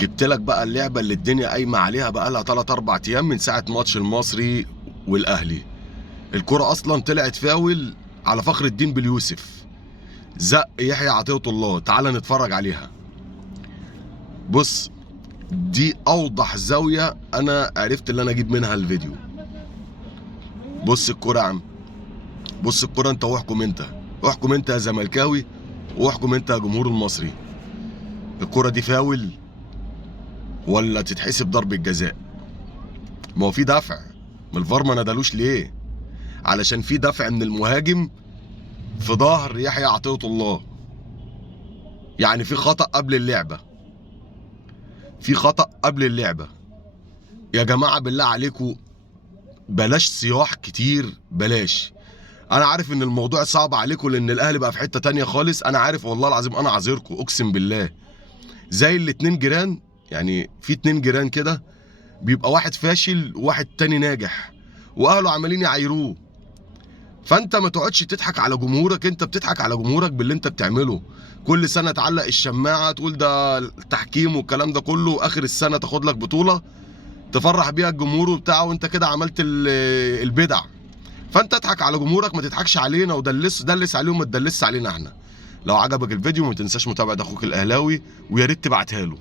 جبت لك بقى اللعبه اللي الدنيا قايمه عليها بقى لها 3 4 ايام من ساعه ماتش المصري والاهلي. الكره اصلا طلعت فاول على فخر الدين باليوسف، زق يحيى عطيه الله. تعال نتفرج عليها. بص، دي اوضح زاويه انا عرفت اللي انا اجيب منها الفيديو. بص الكره يا عم، بص الكره انت واحكم انت، احكم انت يا زملكاوي واحكم انت يا جمهور المصري. الكره دي فاول ولا تتحسب ضربه جزاء؟ ما هو في دفع من الفار، ما ندالوش ليه؟ علشان في دفع من المهاجم في ظهر يحيى عطية الله، يعني في خطأ قبل اللعبة، في خطأ قبل اللعبة. يا جماعة بالله عليكم بلاش صياح كتير، بلاش. انا عارف ان الموضوع صعب عليكم لان الاهلي بقى في حتة تانية خالص، انا عارف والله العظيم، انا عذركم اقسم بالله. زي الاتنين جيران، يعني في اتنين جيران كده بيبقى واحد فاشل وواحد تاني ناجح واهله عمالين يعايروه. فانت ما تقعدش تضحك على جمهورك، انت بتضحك على جمهورك باللي انت بتعمله. كل سنه تعلق الشماعه تقول ده التحكيم والكلام ده كله، واخر السنه تاخد لك بطوله تفرح بيها الجمهور وبتاع، وانت كده عملت البدع. فانت اضحك على جمهورك، ما تضحكش علينا، دلس عليهم، ما تدلسش علينا احنا. لو عجبك الفيديو ما تنساش متابعه اخوك الاهلاوي، ويا ريت تبعتها له.